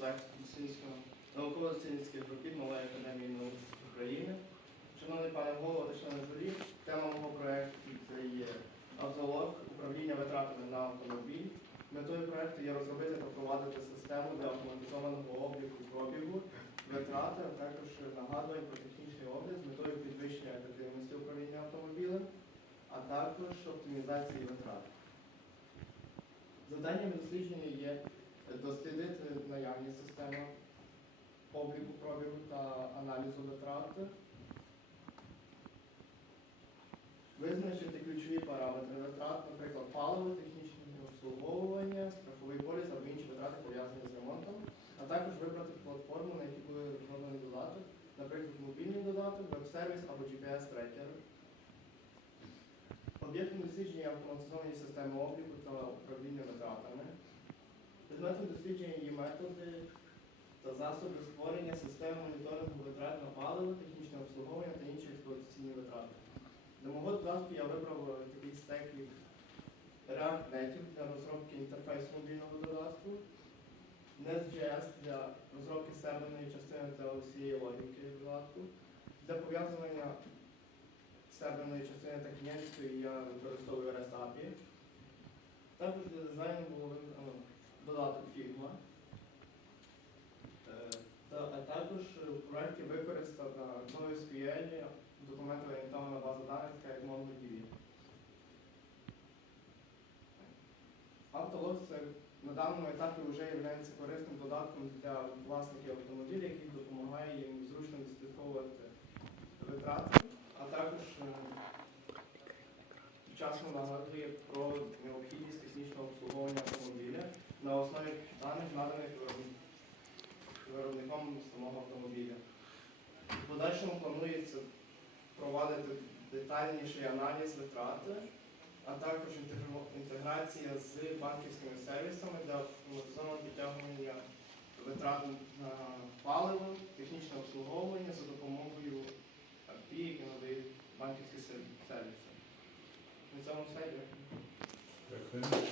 науково-дослідницького науково-дослідницьких робіт Малої академії наук України. Шановний пане голово та члени журі, тема мого проєкту це є автолог управління витратами на автомобіль. Метою проєкту є розробити та впровадити систему для автоматизованого обліку пробігу, витрати, а також нагадувань про технічний огляд з метою підвищення ефективності управління автомобілем, а також оптимізації витрат. Завданням дослідження є дослідити наявність системи обліку пробігу та аналізу витрат, визначити ключові параметри витрат, наприклад, паливо, технічне обслуговування, страховий поліс або інші витрати пов'язані з ремонтом, а також вибрати платформу, на якій буде розроблений додаток, наприклад, мобільний додаток, веб-сервіс або GPS-трекер. Об'єктом дослідження є автоматизовані системи обліку та управління витратами. Предметом дослідження є методи та засоби створення системи моніторингу витрат на паливо, технічне обслуговування та інші експлуатаційні витрати. Для мого додатку я вибрав е, такий стек від React Native для розробки інтерфейсу мобільного додатку, Nest.js для розробки серверної частини та усієї логіки додатку. Для пов'язування серверної частини та клієнтської я використовую REST API. Також для дизайну було вибрано додаток Figma. Е, та- А також в проєкті використана NoSQL документоорієнтована база даних, така як MongoDB. Автолог це на даному етапі вже є корисним додатком для власників автомобіля, який допомагає їм зручно відслідковувати витрати, а також е, вчасно нагадує про необхідність технічного обслуговування автомобіля на основі даних, наданих виробником самого автомобіля. В подальшому планується провадити детальніший аналіз витрати, а також інтеграція з банківськими сервісами для автоматизованого підтягування витрат на паливо, технічне обслуговування за допомогою API, які надають банківські сервіси. На цьому все. Дякую.